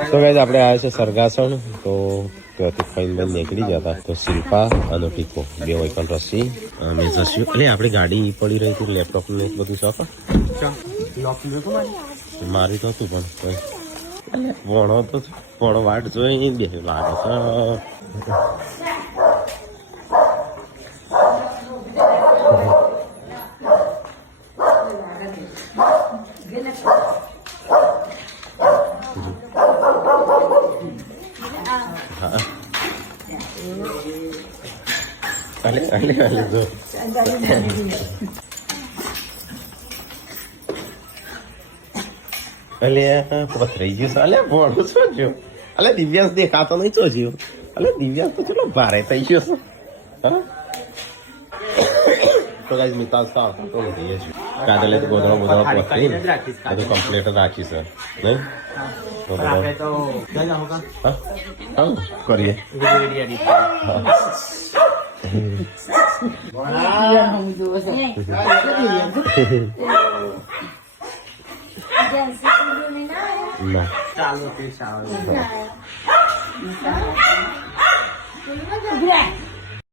તો ગાઈસ આપણે આવ્યા છે સરગાસણ તો ત્યાંથી ખાઈને નીકળી જતા તો શિલ્પા અને ટીકો બે વૈકલ રસી અમે જશું એટલે આપણી ગાડી પડી રહી હતી લેપટોપ ને બધું શોખ મારી તો હતું પણ ભણો તો ભણો વાટ જોઈ બે લાગે પથરાઈ ગયું અલે ભણું શું થયું અલે દિવ્યાંશ દેખાતો નહીં છો જ્યો અલે દિવ્યાંશ તો ચલો ભારે થઈ ગયો છે હા તો ગાઈસ મિતાસ તો નથી કાદલે તો ગોધડો બધો પથરી બધું કમ્પ્લીટ રાખી છે નહીં તો હા કરીએ ના ચાલો તે સારું